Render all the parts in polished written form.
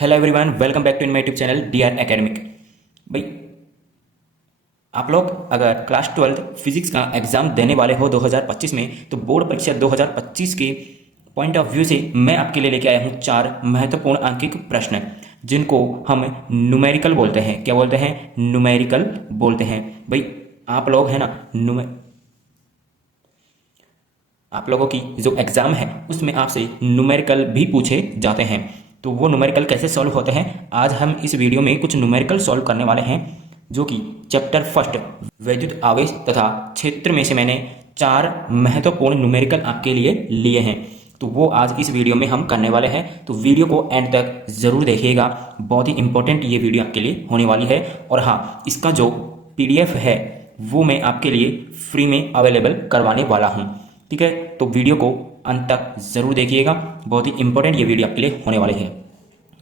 Hello everyone, welcome back to in my YouTube channel DR academic. भाई, आप लोग अगर क्लास 12 फिजिक्स का एग्जाम देने वाले हो 2025 में, तो बोर्ड परीक्षा 2025 के पॉइंट ऑफ व्यू से मैं आपके लिए लेके आया हूँ 4 महत्वपूर्ण आंकिक प्रश्न, जिनको हम न्यूमेरिकल बोलते हैं। क्या बोलते हैं? न्यूमेरिकल बोलते हैं। भाई, आप लोग है ना, आप लोगों की जो एग्ज़ाम है उसमें आपसे न्यूमेरिकल भी पूछे जाते हैं। तो वो न्यूमेरिकल कैसे सॉल्व होते हैं, आज हम इस वीडियो में कुछ न्यूमेरिकल सॉल्व करने वाले हैं, जो कि चैप्टर फर्स्ट वैद्युत आवेश तथा क्षेत्र में से मैंने 4 महत्वपूर्ण न्यूमेरिकल आपके लिए लिए हैं। तो वो आज इस वीडियो में हम करने वाले हैं। तो वीडियो को एंड तक ज़रूर देखिएगा, बहुत ही इंपॉर्टेंट ये वीडियो आपके लिए होने वाली है। और हाँ, इसका जो PDF है वो मैं आपके लिए फ्री में अवेलेबल करवाने वाला हूँ। ठीक है, तो वीडियो को अंत तक जरूर देखिएगा, बहुत ही इंपॉर्टेंट ये वीडियो आपके लिए होने वाले हैं।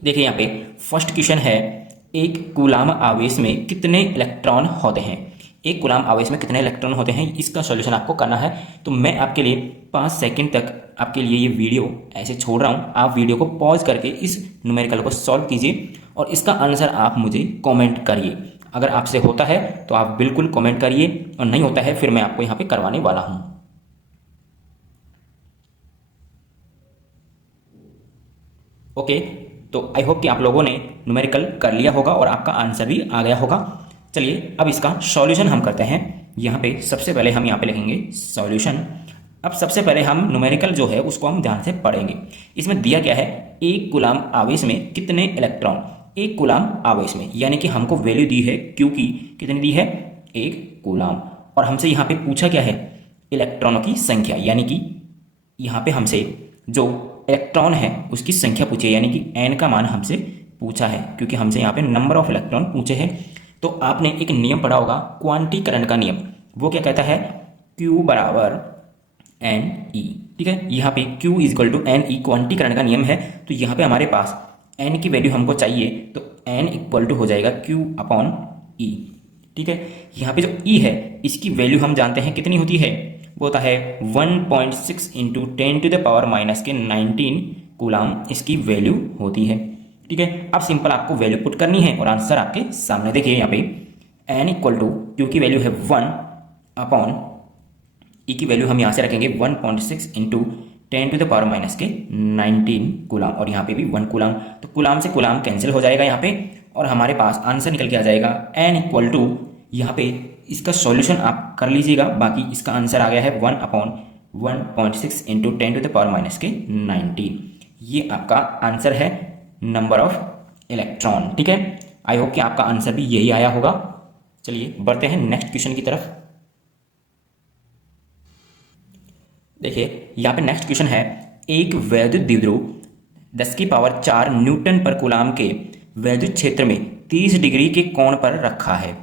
देखिए यहाँ पे फर्स्ट क्वेश्चन है, एक कूलाम आवेश में कितने इलेक्ट्रॉन होते हैं? एक कूलाम आवेश में कितने इलेक्ट्रॉन होते हैं, इसका सॉल्यूशन आपको करना है। तो मैं आपके लिए 5 सेकंड तक आपके लिए ये वीडियो ऐसे छोड़ रहा हूँ। आप वीडियो को पॉज करके इस न्यूमेरिकल को सॉल्व कीजिए और इसका आंसर आप मुझे कॉमेंट करिए। अगर आपसे होता है तो आप बिल्कुल कॉमेंट करिए, और नहीं होता है फिर मैं आपको यहाँ पे करवाने वाला हूँ। ओके, तो आई होप कि आप लोगों ने न्यूमेरिकल कर लिया होगा और आपका आंसर भी आ गया होगा। चलिए अब इसका सॉल्यूशन हम करते हैं। यहाँ पे सबसे पहले हम यहाँ पे लिखेंगे सॉल्यूशन। अब सबसे पहले हम न्यूमेरिकल जो है उसको हम ध्यान से पढ़ेंगे। इसमें दिया क्या है, एक कूलाम आवेश में कितने इलेक्ट्रॉन, एक कूलाम आवेश में, यानी कि हमको वैल्यू दी है क्यू की, कितनी दी है? एक कूलाम। और हमसे यहाँ पे पूछा क्या है? इलेक्ट्रॉनों की संख्या, यानी कि यहाँ पे हमसे जो इलेक्ट्रॉन है उसकी संख्या पूछी है, यानी कि n का मान हमसे पूछा है, क्योंकि हमसे यहाँ पे नंबर ऑफ इलेक्ट्रॉन पूछे हैं। तो आपने एक नियम पढ़ा होगा, क्वांटीकरण का नियम। वो क्या कहता है? Q बराबर NE। ठीक है, यहाँ पे Q इजक्वल टू NE क्वांटीकरण का नियम है। तो यहाँ पे हमारे पास n की वैल्यू हमको चाहिए, तो n इक्वल टू हो जाएगा Q अपॉन E। ठीक है, यहाँ पे जो E है इसकी वैल्यू हम जानते हैं कितनी होती है, वो होता है 1.6 इंटू 10⁻⁻⁹ कूलाम इसकी वैल्यू होती है। ठीक है, अब सिंपल आपको वैल्यू पुट करनी है और आंसर आपके सामने। देखिए यहाँ पे n इक्वल टू क्यू की वैल्यू है 1 अपॉन ई की वैल्यू हम यहाँ से रखेंगे 1.6 इंटू 10⁻⁻⁹ कूलाम, और यहाँ पे भी 1 कूलाम। तो कूलाम से कूलाम कैंसिल हो जाएगा यहाँ पे, और हमारे पास आंसर निकल के आ जाएगा n इक्वल टू, यहाँ पे इसका सॉल्यूशन आप कर लीजिएगा, बाकी इसका आंसर आ गया है 1 अपॉन 1.6 इंटू 10⁻⁻⁹। ये आपका आंसर है नंबर ऑफ इलेक्ट्रॉन। ठीक है, आई होप कि आपका आंसर भी यही आया होगा। चलिए बढ़ते हैं नेक्स्ट क्वेश्चन की तरफ। देखिए यहाँ पे नेक्स्ट क्वेश्चन है, एक वैद्युत द्विध्रुव 10⁴ न्यूटन पर कूलाम के वैद्युत क्षेत्र में 30 डिग्री के कोण पर रखा है,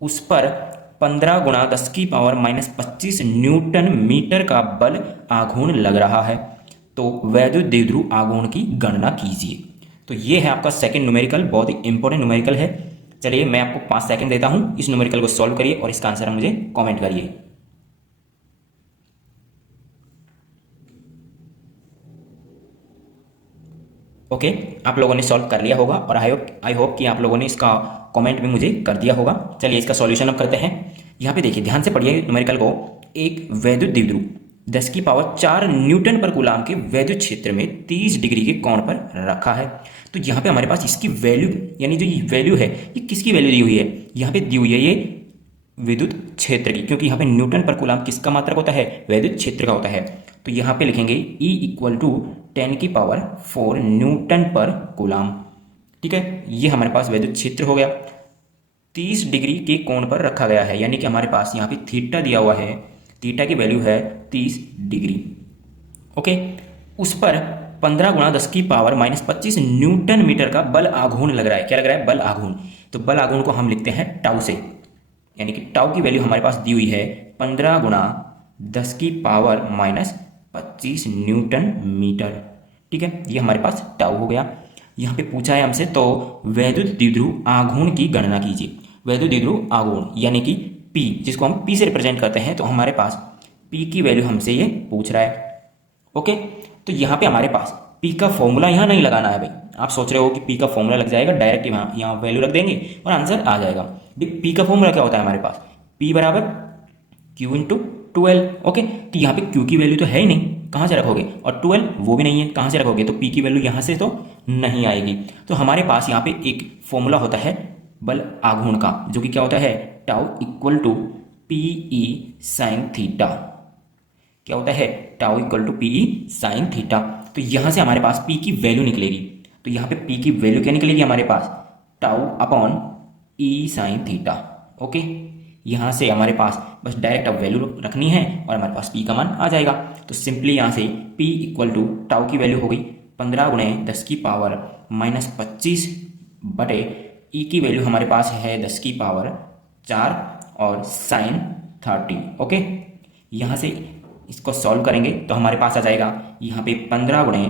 उस पर 15 गुणा 10⁻⁻25 न्यूटन मीटर का बल आघूर्ण लग रहा है, तो वैद्युत द्विध्रुव आघूर्ण की गणना कीजिए। तो ये है आपका सेकंड न्यूमेरिकल, बहुत ही इंपॉर्टेंट न्यूमेरिकल है। चलिए मैं आपको 5 सेकंड देता हूं, इस न्यूमेरिकल को सॉल्व करिए और इसका आंसर मुझे कॉमेंट करिए। ओके, आप लोगों ने सॉल्व कर लिया होगा, और आई होप कि आप लोगों ने इसका कमेंट भी मुझे कर दिया होगा। चलिए इसका सॉल्यूशन अब करते हैं। यहाँ पे देखिए, ध्यान से पढ़िए न्यूमेरिकल को। एक वैद्युत द्विध्रुव 10⁴ न्यूटन पर कूलाम के वैद्युत क्षेत्र में 30 डिग्री के कोण पर रखा है। तो यहाँ पे हमारे पास इसकी वैल्यू, यानी जो ये वैल्यू है, ये किसकी वैल्यू दी हुई है? यहाँ पे दी हुई है ये विद्युत क्षेत्र की, क्योंकि यहाँ पे न्यूटन पर कूलाम किसका मात्रक होता है? वैद्युत क्षेत्र का होता है। तो यहाँ पे लिखेंगे E इक्वल टू 10⁴ न्यूटन पर कूलाम। ठीक है, ये हमारे पास वैद्युत क्षेत्र हो गया, 30 डिग्री के कोण पर रखा गया है, यानी कि हमारे पास यहाँ पे थीटा दिया हुआ है, थीटा की वैल्यू है 30 डिग्री। ओके, उस पर 15 गुणा 10⁻⁻25 न्यूटन मीटर का बल आघूर्ण लग रहा है। क्या लग रहा है? बल आघूर्ण। तो बल आघूर्ण को हम लिखते हैं टाउ से, यानी कि टाउ की वैल्यू हमारे पास दी हुई है 15 गुणा 10⁻⁻25 न्यूटन मीटर। ठीक है, ये हमारे पास टाउ हो गया। यहाँ पे पूछा है हमसे, तो वैद्युत द्विध्रुव आघूर्ण की गणना कीजिए। वैद्युत द्विध्रुव आघूर्ण यानी कि P, जिसको हम P से रिप्रेजेंट करते हैं, तो हमारे पास P की वैल्यू हमसे ये पूछ रहा है। ओके, तो यहाँ पे हमारे पास पी का फॉर्मूला यहाँ नहीं लगाना है भाई। आप सोच रहे हो कि पी का फॉर्मूला लग जाएगा, डायरेक्ट यहाँ वैल्यू रख देंगे और आंसर आ जाएगा। पी का फॉर्मूला क्या होता है हमारे पास, पी बराबर क्यू इंटू 12। ओके, तो यहाँ पे क्यू की वैल्यू तो है ही नहीं, कहाँ से रखोगे, और 12 वो भी नहीं है, कहाँ से रखोगे, तो पी की वैल्यू यहाँ से तो नहीं आएगी। तो हमारे पास यहाँ पे एक फॉर्मूला होता है बल आघूर्ण का, जो कि क्या होता है, tau equal to P E sine theta. क्या होता है, tau equal to P E sine theta. तो यहाँ से हमारे पास पी की वैल्यू निकलेगी। तो यहाँ पे पी की वैल्यू क्या निकलेगी हमारे पास, टाउ अपॉन ई साइन थीटा। ओके, यहाँ से हमारे पास बस डायरेक्ट अब वैल्यू रखनी है और हमारे पास पी का मान आ जाएगा। तो सिंपली यहाँ से पी इक्वल टू टाउ की वैल्यू हो गई 15 गुणे 10 की पावर -25 बटे ई की वैल्यू हमारे पास है 10 की पावर 4 और साइन 30। ओके, यहाँ से इसको सॉल्व करेंगे तो हमारे पास आ जाएगा यहाँ पे 15 गुणे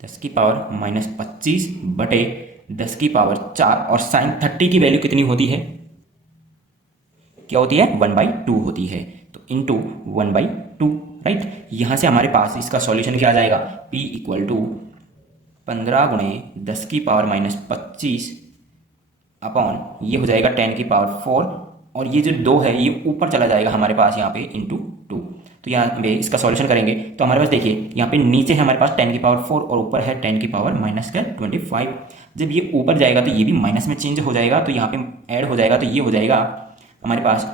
10 की पावर -25 बटे 10 की पावर 4 और साइन 30 की वैल्यू कितनी होती है, क्या होती है, 1/2 होती है। तो इंटू 1/2, राइट। यहाँ से हमारे पास इसका सॉल्यूशन क्या आ जाएगा, P इक्वल टू 15 गुणे 10 की पावर -25 अपॉन ये हो जाएगा 10 की पावर 4 और ये जो 2 है ये ऊपर चला जाएगा हमारे पास यहाँ पे इंटू 2। तो यहाँ पे इसका सॉल्यूशन करेंगे तो हमारे पास देखिए यहाँ पे नीचे है हमारे पास 10 की पावर 4 और ऊपर है 10 की पावर -25। जब ये ऊपर जाएगा तो ये भी माइनस में चेंज हो जाएगा, तो यहाँ पे ऐड हो जाएगा, तो ये हो जाएगा हमारे पास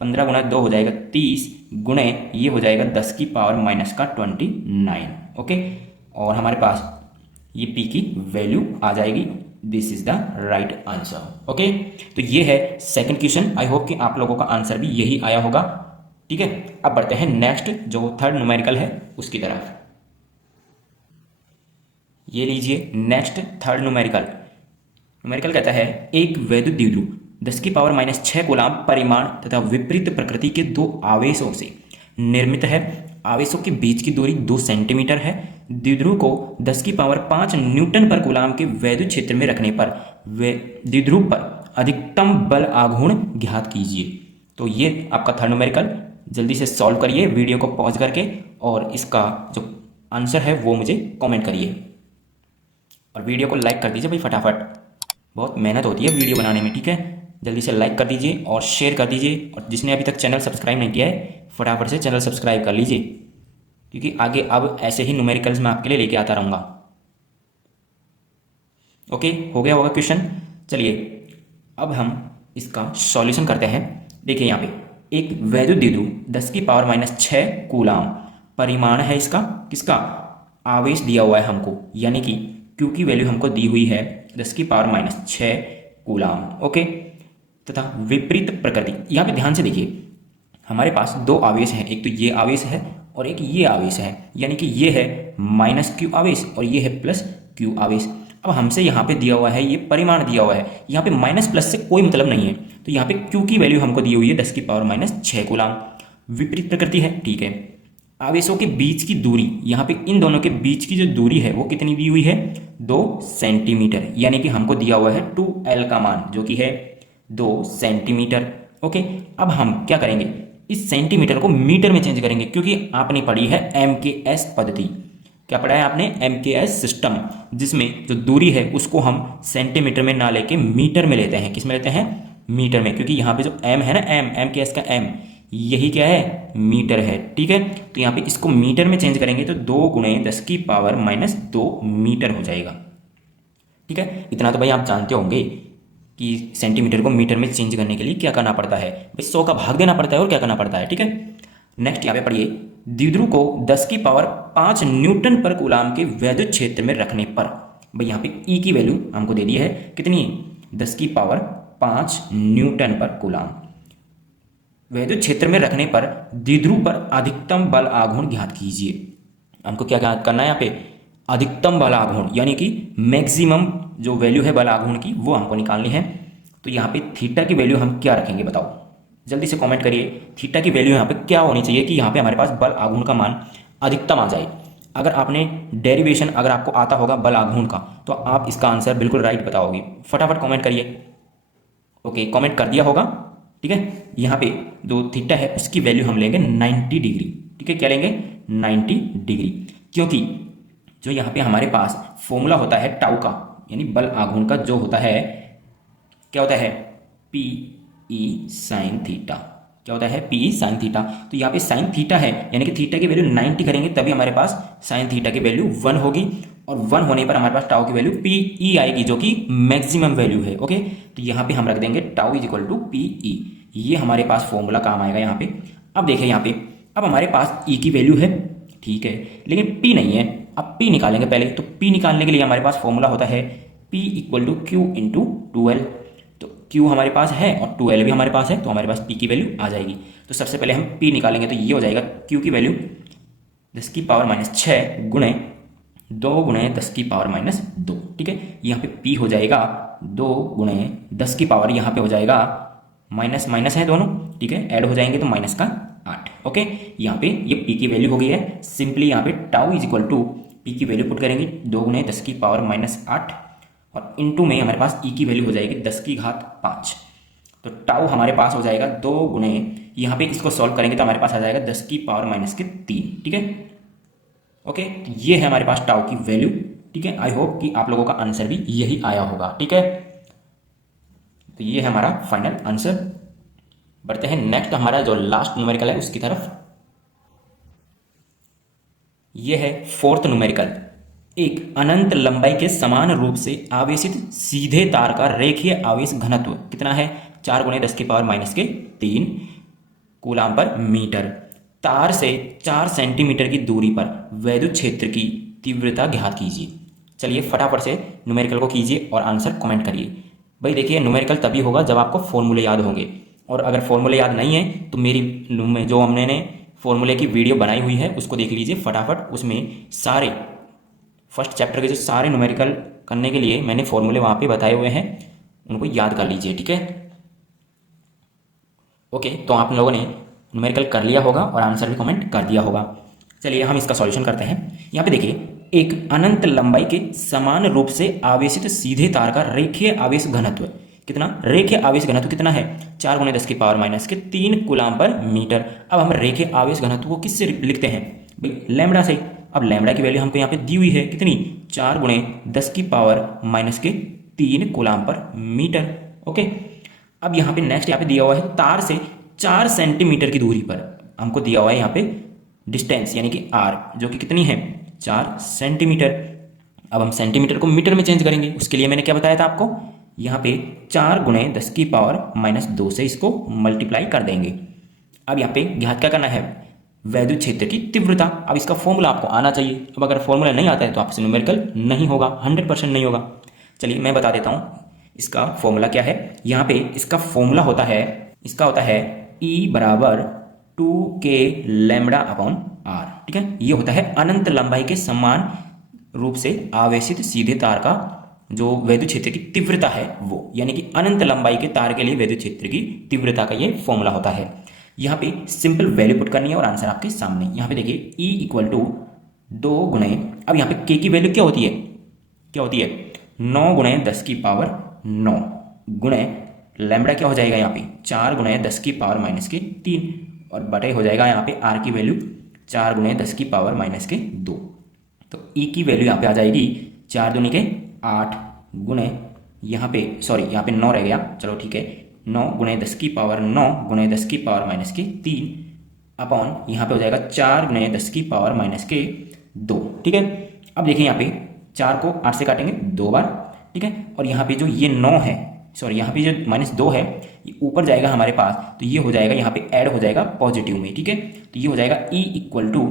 15 गुना 2 हो जाएगा 30 गुणे ये हो जाएगा 10 की पावर -29। ओके, और हमारे पास ये पी की वैल्यू आ जाएगी। This is the right answer. Okay, तो ये है सेकंड क्वेश्चन। आई होप कि आप लोगों का आंसर भी यही आया होगा। ठीक है, अब बढ़ते हैं नेक्स्ट जो थर्ड न्यूमेरिकल है उसकी तरफ। ये लीजिए नेक्स्ट थर्ड न्यूमेरिकल। न्यूमेरिकल कहता है एक वैद्युत द्विध्रुव 10 की पावर -6 कूलाम परिमाण तथा विपरीत प्रकृति के 2 आवेशों से निर्मित है। आवेशों के बीच की दूरी 2 सेंटीमीटर है। द्विध्रुव को 10 की पावर 5 न्यूटन पर कूलाम के वैद्युत क्षेत्र में रखने पर द्विध्रुव पर अधिकतम बल आघूर्ण ज्ञात कीजिए। तो ये आपका थर्ड न्यूमेरिकल, जल्दी से सॉल्व करिए वीडियो को पॉज करके और इसका जो आंसर है वो मुझे कमेंट करिए और वीडियो को लाइक कर दीजिए भाई फटाफट। बहुत मेहनत होती है वीडियो बनाने में। ठीक है, जल्दी से लाइक कर दीजिए और शेयर कर दीजिए, और जिसने अभी तक चैनल सब्सक्राइब नहीं किया है फटाफट से चैनल सब्सक्राइब कर लीजिए, क्योंकि आगे अब ऐसे ही न्यूमेरिकल्स मैं आपके लिए लेके आता रहूँगा। ओके, हो गया होगा क्वेश्चन। चलिए अब हम इसका सॉल्यूशन करते हैं। देखिए यहाँ पे एक वैद्युत द्विध्रुव 10 की पावर -6 कूलाम परिमाण है इसका, किसका, आवेश दिया हुआ है हमको, यानी कि क्यू की वैल्यू हमको दी हुई है 10 की पावर -6 कूलाम। ओके, तथा विपरीत प्रकृति, यहाँ पे ध्यान से देखिए हमारे पास 2 आवेश हैं, एक तो ये आवेश है और एक ये आवेश है, यानी कि ये है -q आवेश और ये है +q आवेश। अब हमसे यहाँ पे दिया हुआ है, ये परिमाण दिया हुआ है, यहाँ पे माइनस प्लस से कोई मतलब नहीं है, तो यहाँ पे q की वैल्यू हमको दी हुई है 10 की पावर -6 कूलाम। विपरीत प्रकृति है, ठीक है। आवेशों के बीच की दूरी, यहाँ पे इन दोनों के बीच की जो दूरी है वो कितनी दी हुई है, 2 सेंटीमीटर, यानी कि हमको दिया हुआ है 2l का मान जो कि है 2 सेंटीमीटर। ओके, अब हम क्या करेंगे, इस सेंटीमीटर को मीटर में चेंज करेंगे, क्योंकि आपने पढ़ी है MKS पद्धति। क्या पढ़ा है आपने, MKS सिस्टम, जिसमें जो दूरी है उसको हम सेंटीमीटर में ना लेके मीटर में लेते हैं। किस में लेते हैं, मीटर में, क्योंकि यहाँ पे जो M है ना, MKS का M, यही क्या है, मीटर है। ठीक है, तो यहाँ पे इसको मीटर में चेंज करेंगे तो 2 गुणे 10 की पावर -2 मीटर हो जाएगा। ठीक है, इतना तो भाई आप जानते होंगे कि सेंटीमीटर को मीटर में चेंज करने के लिए क्या करना पड़ता है, भाई 100 का भाग देना पड़ता है और क्या करना पड़ता है। ठीक है, नेक्स्ट यहाँ पे पढ़िए, द्विध्रुव को 10 की पावर 5 न्यूटन पर कूलाम के वैद्युत क्षेत्र में रखने पर, भाई यहाँ पे ई की वैल्यू हमको दे दी है कितनी, 10 की पावर 5 न्यूटन पर कूलाम, वैद्युत क्षेत्र में रखने पर द्विध्रुव पर अधिकतम बल आघूर्ण ज्ञात कीजिए। हमको क्या करना है यहाँ पे, अधिकतम बल आघूर्ण, यानी कि मैक्सिमम जो वैल्यू है बल आघूर्ण की वो हमको निकालनी है। तो यहाँ पे थीटा की वैल्यू हम क्या रखेंगे बताओ, जल्दी से कमेंट करिए। थीटा की वैल्यू यहाँ पे क्या होनी चाहिए कि यहाँ पे हमारे पास बल आघूर्ण का मान अधिकतम आ जाए। अगर आपने डेरिवेशन अगर आपको आता होगा बल आघूर्ण का, तो आप इसका आंसर बिल्कुल राइट बताओगे। फटाफट कमेंट करिए। ओके, कमेंट कर दिया होगा। ठीक है, यहाँ पे जो थीटा है उसकी वैल्यू हम लेंगे 90 डिग्री। ठीक है, क्या लेंगे, 90 डिग्री, क्योंकि जो यहाँ पे हमारे पास फॉर्मूला होता है टाउ का, यानी बल आघूर्ण का, जो होता है क्या होता है, पी ई साइन थीटा। क्या होता है, पी ई साइन थीटा। तो यहाँ पे साइन थीटा है, यानी कि थीटा की वैल्यू 90 करेंगे तभी हमारे पास साइन थीटा की वैल्यू 1 होगी, और 1 होने पर हमारे पास टाउ की वैल्यू पी ई आएगी, जो कि मैक्सिमम वैल्यू है। ओके, तो यहाँ पे हम रख देंगे tau is equal to P E. ये हमारे पास फॉर्मूला काम आएगा यहाँ पे। अब देखिए यहाँ पे, अब हमारे पास ई की वैल्यू है, ठीक है, लेकिन पी नहीं है। अब पी निकालेंगे पहले, तो पी निकालने के लिए हमारे पास फॉर्मूला होता है P equal to Q into 12। तो क्यू हमारे पास है और 12 भी हमारे पास है, तो हमारे पास पी की वैल्यू आ जाएगी। तो सबसे पहले हम पी निकालेंगे, तो ये हो जाएगा क्यू की वैल्यू 10 की पावर -6 गुणे 2 गुणे 10 की पावर -2। ठीक है, यहाँ पे पी हो जाएगा 2 गुणे 10 की पावर, यहाँ पे हो जाएगा माइनस माइनस है दोनों, ठीक है, ऐड हो जाएंगे तो माइनस का 8। ओके, यहाँ पे ये पी की वैल्यू हो गई है। सिंपली यहाँ पे tau is equal to P की वैल्यू पुट करेंगे 2 गुणे 10 की पावर -8, और इनटू में हमारे पास ई की वैल्यू हो जाएगी 10 की घात 5। तो टाउ हमारे पास हो जाएगा 2 गुणे, यहाँ पे इसको सॉल्व करेंगे तो हमारे पास आ जाएगा 10 की पावर -3। ठीक है, ओके, तो ये है हमारे पास टाउ की वैल्यू। ठीक है, आई होप कि आप लोगों का आंसर भी यही आया होगा। ठीक है, तो ये है हमारा फाइनल आंसर। बढ़ते हैं नेक्स्ट, हमारा जो लास्ट न्यूमेरिकल है उसकी तरफ। ये है फोर्थ न्यूमेरिकल। एक अनंत लंबाई के समान रूप से आवेशित सीधे तार का रेखीय आवेश घनत्व कितना है, 4 गुणे 10 की पावर -3 कूलाम पर मीटर। तार से 4 सेंटीमीटर की दूरी पर वैद्युत क्षेत्र की तीव्रता ज्ञात कीजिए। चलिए फटाफट से न्यूमेरिकल को कीजिए और आंसर कमेंट करिए। भाई देखिए, न्यूमेरिकल तभी होगा जब आपको फॉर्मूले याद होंगे, और अगर फॉर्मूले याद नहीं है तो मेरी जो हमने फॉर्मूले की वीडियो बनाई हुई है उसको देख लीजिए फटाफट। उसमें सारे फर्स्ट चैप्टर के जो सारे न्यूमेरिकल करने के लिए मैंने फॉर्मूले वहाँ पे बताए हुए हैं, उनको याद कर लीजिए। ठीक है, ओके, तो आप लोगों ने न्यूमेरिकल कर लिया होगा और आंसर भी कमेंट कर दिया होगा। चलिए हम इसका सॉल्यूशन करते हैं। यहाँ पे देखिए, एक अनंत लंबाई के समान रूप से आवेशित सीधे तार का रेखीय आवेश घनत्व कितना, रेखीय आवेश घनत्व कितना है, 4 गुणे 10 की पावर -3 कूलाम पर मीटर। अब हम रेखीय आवेश घनत्व को किससे लिखते हैं भाई, लैम्बडा से। अब लैम्बडा की वैल्यू हमको यहाँ पे दी हुई है कितनी, 4 गुणे 10 की पावर -3 कूलाम पर मीटर। ओके, अब यहाँ पे नेक्स्ट यहाँ पे दिया हुआ है तार से 4 सेंटीमीटर की दूरी पर हमको दिया हुआ है यहाँ पे डिस्टेंस, यानी कि आर, जो कि कितनी है, 4 सेंटीमीटर। अब हम सेंटीमीटर को मीटर में चेंज करेंगे, उसके लिए मैंने क्या बताया था आपको, यहाँ पे 4 गुणे 10 की पावर -2 से इसको मल्टीप्लाई कर देंगे। अब यहाँ पे ज्ञात क्या करना है, वैद्युत क्षेत्र की तीव्रता। अब इसका फॉर्मूला आपको आना चाहिए। अब अगर फॉर्मूला नहीं आता है तो आपसे न्यूमेरिकल नहीं होगा, 100% नहीं होगा। चलिए मैं बता देता हूँ इसका फॉर्मूला क्या है। यहाँ पे इसका फॉर्मूला होता है, इसका होता है E बराबर 2k लैम्बडा अपॉन आर। ठीक है, ये होता है अनंत लंबाई के समान रूप से आवेशित सीधे तार का जो वैद्युत क्षेत्र की तीव्रता है वो, यानी कि अनंत लंबाई के तार के लिए वैद्युत क्षेत्र की तीव्रता का ये फॉर्मूला होता है। यहाँ पे सिंपल वैल्यू पुट करनी है और आंसर आपके सामने। यहाँ पे देखिए E इक्वल टू 2 गुणे, अब यहाँ पे K की वैल्यू क्या होती है, क्या होती है, 9 गुणे 10 की पावर 9 गुणे लैम्बडा क्या हो जाएगा यहाँ पे, 4 गुणे 10 की पावर -3, और बटे हो जाएगा यहाँ पे R की वैल्यू 4 गुणे 10 की पावर -2। तो E की वैल्यू यहाँ पे आ जाएगी 4 दूनी के 8 गुणे, यहाँ पे सॉरी यहाँ पे 9 रह गया, चलो ठीक है, 9 गुणे 10 की पावर 9 गुणे 10 की पावर -3 अपॉन यहाँ पे हो जाएगा 4 गुणे 10 की पावर -2। ठीक है, अब देखिए यहाँ पे 4 को 8 से काटेंगे 2 बार। ठीक है, और यहाँ पे जो ये 9 है, सॉरी यहाँ पे जो -2 है ये ऊपर जाएगा हमारे पास, तो ये हो जाएगा यहाँ पे ऐड हो जाएगा पॉजिटिव में। ठीक है, तो ये हो जाएगा E इक्वल टू,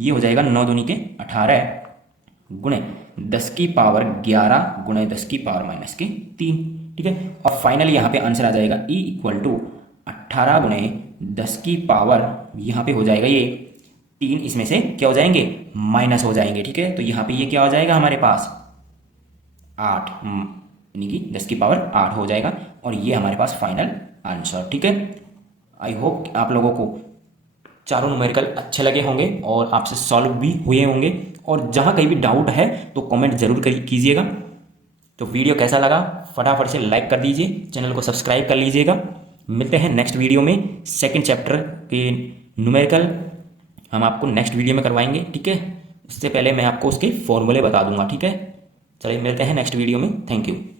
ये हो जाएगा 9 दूनी के 18 गुणे 10 की पावर 11 गुणे 10 की पावर -3। ठीक है, और फाइनली यहाँ पे आंसर आ जाएगा E इक्वल टू 18 गुणे 10 की पावर, यहाँ पे हो जाएगा ये 3, इसमें से क्या हो जाएंगे, माइनस हो जाएंगे। ठीक है, तो यहाँ पे ये क्या हो जाएगा हमारे पास 8, यानी कि 10 की पावर 8 हो जाएगा, और ये हमारे पास फाइनल आंसर। ठीक है, आई होप आप लोगों को चारों न्यूमेरिकल अच्छे लगे होंगे और आपसे सॉल्व भी हुए होंगे, और जहाँ कहीं भी डाउट है तो कमेंट जरूर कीजिएगा। तो वीडियो कैसा लगा फटाफट से लाइक कर दीजिए, चैनल को सब्सक्राइब कर लीजिएगा। मिलते हैं नेक्स्ट वीडियो में, सेकंड चैप्टर के न्यूमेरिकल हम आपको नेक्स्ट वीडियो में करवाएंगे। ठीक है, उससे पहले मैं आपको उसके फॉर्मूले बता दूंगा, ठीक है। चलिए मिलते हैं नेक्स्ट वीडियो में। Thank you.